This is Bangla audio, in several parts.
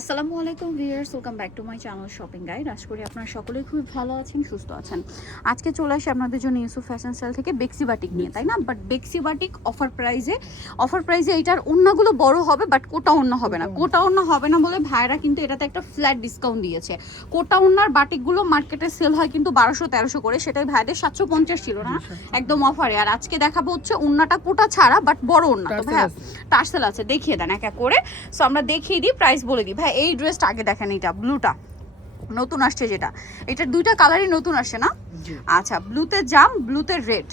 আসসালামু আলাইকুম viewers, welcome back to my channel shopping guide. আশা করি আপনারা সকলেই খুব ভালো আছেন, সুস্থ আছেন। আজকে চলে আসি আপনাদের জন্য ইউসুফ ফ্যাশন স্টাইল থেকে বেক্সি বাটিক নিয়ে, তাই না? বাট বেক্সি বাটিক অফার প্রাইজে এটার ওড়নাগুলো বড় হবে, বাট কোটা ওড়না হবে না। কোটা ওড়না হবে না বলে ভাইরা কিন্তু এটাতে একটা ফ্ল্যাট ডিসকাউন্ট দিয়েছে। কোটা ওড়নার বাটিকগুলো মার্কেটে সেল হয় কিন্তু 1200-1300 করে, সেটাই ভাইদের 750 ছিল না, একদম অফারে। আর আজকে দেখাবো হচ্ছে ওড়নাটা কোটা ছাড়া বাট বড় ওড়না। তো ভাইয়া টার্সেল আছে, দেখিয়ে দেন এক এক করে। সো আমরা দেখিয়ে দিই, প্রাইস বলে দিই। ভাই এই ড্রেসটা আগে দেখেন, এটা ব্লুটা নতুন আসছে, যেটা এটার দুইটা কালারই নতুন আসছে না? আচ্ছা, ব্লুতে জাম, ব্লুতে রেড,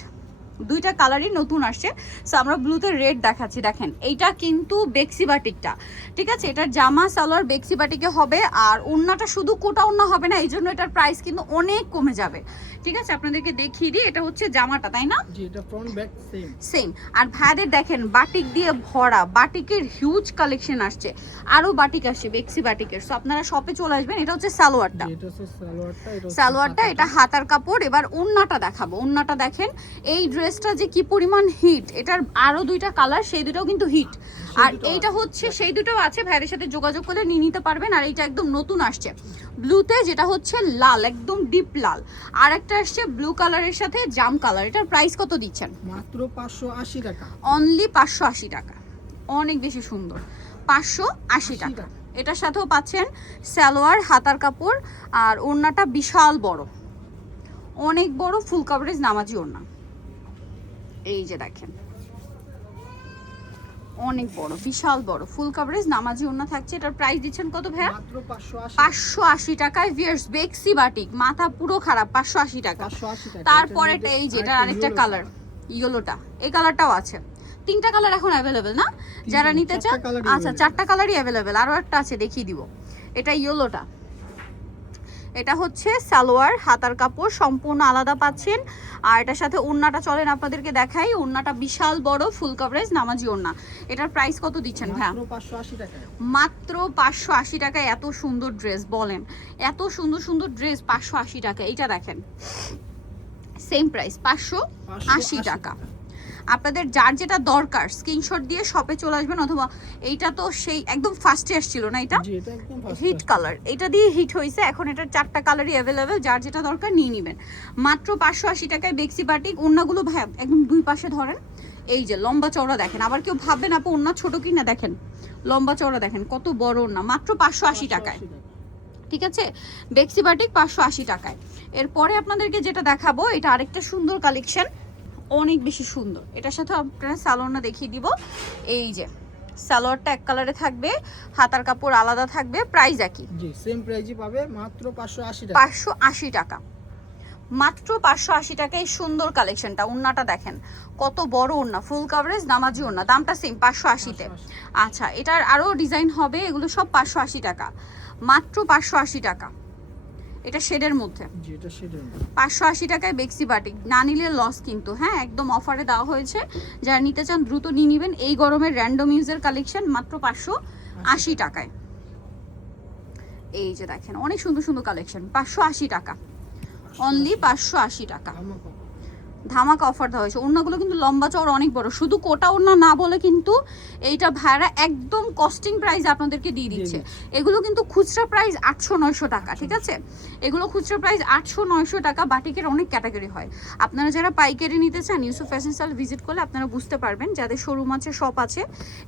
দুইটা কালারই নতুন আসছে। সো আমরা ব্লুতে রেড দেখাচ্ছি। দেখেন এইটা কিন্তু বেক্সি বাটিকটা, ঠিক আছে? এটার জামা সালোয়ার বেক্সি বাটিকে হবে, আর ওড়নাটা শুধু কোটা ওড়না হবে না, এই জন্য এটার প্রাইস কিন্তু অনেক কমে যাবে, ঠিক আছে? আপনাদেরকে দেখিয়ে দিই, এটা হচ্ছে জামাটা, তাই না? জি, এটা ফ্রন্ট ব্যাক সেম। আর ভাইদের দেখেন বাটিক দিয়ে ভরা, বাটিকের হিউজ কালেকশন আসছে, আরো বাটিক আসছে বেক্সি বাটিকের। সো আপনারা শপে চলে আসবেন। এটা হচ্ছে সালোয়ারটা, সালোয়ারটা এটা হাতার কাপড়। এবার ওড়নাটা দেখাবো। ওড়নাটা দেখেন, এই ড্রেসটা যে কি পরিমাণ হিট, এটার আরো দুইটা কালার, সেই দুটোও কিন্তু হিট। আর এইটা হচ্ছে সেই দুটোও আছে, ভাইয়ের সাথে যোগাযোগ করে নিয়ে নিতে পারবেন। আর এইটা একদম নতুন আসছে ব্লুতে, যেটা হচ্ছে লাল, একদম ডিপ লাল। আর একটা আসছে ব্লু কালারের সাথে জাম কালার। এটার প্রাইস কত দিচ্ছেন? মাত্র 580 টাকা, অনলি 580 টাকা। অনেক বেশি সুন্দর, 580 টাকা। এটার সাথেও পাচ্ছেন সালোয়ার, হাতার কাপড়, আর ওড়নাটা বিশাল বড়, অনেক বড়, ফুল কভারেজ নামাজি ওড়না। এই যে দেখেন, অনেক বড়, বিশাল বড় ফুল কভারেজ নামাজি ওড়না থাকছে। এটার প্রাইস দিচ্ছেন কত ভাইয়া? মাত্র 580 টাকায়। ভিউয়ার্স বেক্সি বাটিক, মাথা পুরো খারাপ, 580 টাকা। তারপরে এই যে এটা আরেকটা কালার, ইয়েলোটা, এই কালারটাও আছে। তিনটা কালার এখন অ্যাভেলেবেল না, যারা নিতে চান? আচ্ছা, চারটা কালারই অ্যাভেলেবেল। আরও একটা আছে, দেখিয়ে দিব। এটা ইয়েলোটা, এটা হচ্ছে সালোয়ার, হাতার কাপড় সম্পূর্ণ আলাদা পাচ্ছেন। আর এটার সাথে ওড়নাটা চলেন আপনাদেরকে দেখাই। ওড়নাটা বিশাল বড়, ফুল কভারেজ নামাজি ওড়না। এটার প্রাইস কত দিচ্ছেন ভাইয়া? মাত্র 580 টাকায় এত সুন্দর ড্রেস, বলেন এত সুন্দর সুন্দর ড্রেস 580 টাকা। এইটা দেখেন, সেম প্রাইস 580 টাকা। আপনাদের যার যেটা দরকার স্ক্রিনশট দিয়ে শপে চলে আসবেন, অথবা এইটা তো সেই একদম ফার্স্টে আসছিল না, এটা হিট কালার, এটা দিয়ে হিট হয়েছে। এখন এটার চারটা কালারই অ্যাভেলেবেল, যার যেটা দরকার নিয়ে নেবেন। মাত্র 580 টাকায় বেক্সি বাটিক। ওড়নাগুলো ভাই একদম দুই পাশে ধরেন, এই যে লম্বা চওড়া দেখেন। আবার কেউ ভাববেন আপু ওড়না ছোট কি না, দেখেন লম্বা চওড়া দেখেন, কত বড় ওড়না। মাত্র 580 টাকায়, ঠিক আছে? বেক্সি বাটিক 580 টাকায়। এরপরে আপনাদেরকে যেটা দেখাবো, এটা আরেকটা সুন্দর কালেকশন, অনেক বেশি সুন্দর। এটার সাথে আপনারা সালোয়ারটা দেখিয়ে দিব। এই যে সালোয়ারটা এক কালারে থাকবে, হাতার কাপড় আলাদা থাকবে, প্রাইস একই। জি, সেম প্রাইসই পাবে, মাত্র 580 টাকা। 580 টাকা, মাত্র 580 টাকা। এই সুন্দর কালেকশনটা, ওড়নাটা দেখেন কত বড় ওড়না, ফুল কভারেজ নামাজি ওড়না। দামটা সেম 580-তে। আচ্ছা, এটার আরো ডিজাইন হবে, এগুলো সব 580 টাকা, মাত্র 580 টাকা। এটা শেডের মধ্যে, 580 টাকায় বেক্সি বাটিক। না নিলে লস কিন্তু, হ্যাঁ, একদম অফারে দেওয়া হয়েছে। যারা নিতে চান দ্রুত নিয়ে নেবেন। এই গরমের র্যান্ডম ইউজের কালেকশন মাত্র 580 টাকায়। এই যে দেখেন অনেক সুন্দর সুন্দর কালেকশন, 580 টাকা, অনলি 580 টাকা। ধামাকা অফার দেওয়া হয়েছে। ওড়নাগুলো কিন্তু লম্বা চওড়া অনেক বড়, শুধু কোটা ওড়না না বলে কিন্তু এইটা ভাড়া একদম কস্টিং প্রাইস আপনাদেরকে দিয়ে দিচ্ছে। এগুলো কিন্তু খুচরা প্রাইস 800-900 টাকা, ঠিক আছে? এগুলো খুচরা প্রাইস 800-900 টাকা। বাটিকের অনেক ক্যাটাগরি হয়। আপনারা যারা পাইকারি নিতে চান ইউসুফ ফ্যাশন স্টাইল ভিজিট করলে আপনারা বুঝতে পারবেন, যাদের শোরুম আছে, শপ আছে,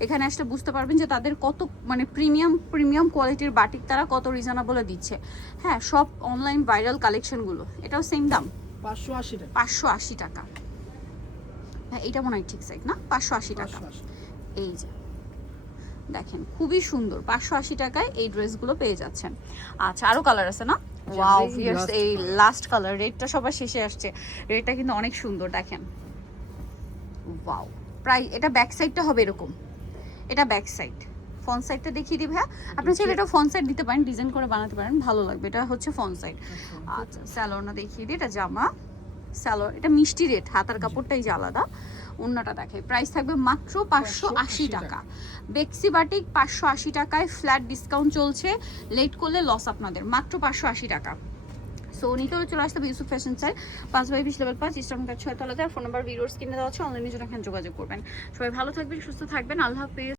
এখানে আসলে বুঝতে পারবেন যে তাদের কত মানে প্রিমিয়াম কোয়ালিটির বাটিক তারা কত রিজনেবলে দিচ্ছে। হ্যাঁ, সব অনলাইন ভাইরাল কালেকশনগুলো। এটাও সেম দাম, 580 টাকা। হ্যাঁ, এটা মনে হয় ঠিক সাইজ না, 580 টাকা। এই যে দেখেন খুবই সুন্দর, 580 টাকায় এই ড্রেসগুলো পেয়ে যাচ্ছেন। আচ্ছা, আরো কালার আছে না? ওয়াও ভিউয়ার্স, এই লাস্ট কালার, রেডটা সবার শেষে আসছে। রেডটা কিন্তু অনেক সুন্দর, দেখেন ওয়াও। প্রায় এটা ব্যাক সাইডটা হবে এরকম, এটা ব্যাক সাইড। ফ্রন্ট সাইডটা দেখিয়ে দিই ভাইয়া, আপনি চাইলে এটা ফ্রন্ট সাইড দিতে পারেন, ডিজাইন করে বানাতে পারেন, ভালো লাগবে। এটা হচ্ছে ফ্রন্ট সাইড। আচ্ছা, স্যালোয়ারটা দেখিয়ে দিই, এটা জামা সালোয়ার, এটা মিষ্টি রেড, হাতার কাপড়টাই যে আলাদা। ওড়নাটা দেখে, প্রাইস থাকবে মাত্র 580 টাকা। বেক্সি বাটিক 580 টাকায়, ফ্ল্যাট ডিসকাউন্ট চলছে, লেট করলে লস আপনাদের। মাত্র 580 টাকা। সো নিতে হলে চলে আসতে হবে Yusuf fashion style, 5/20 level 5, eastern cut 6 তলাতে। ফোন নাম্বার ভিডিওর স্ক্রিনে দেওয়া আছে, অনলাইনে জন্য এখানে যোগাযোগ করবেন। সবাই ভালো থাকবেন, সুস্থ থাকবেন, আল্লাহ হাফেজ।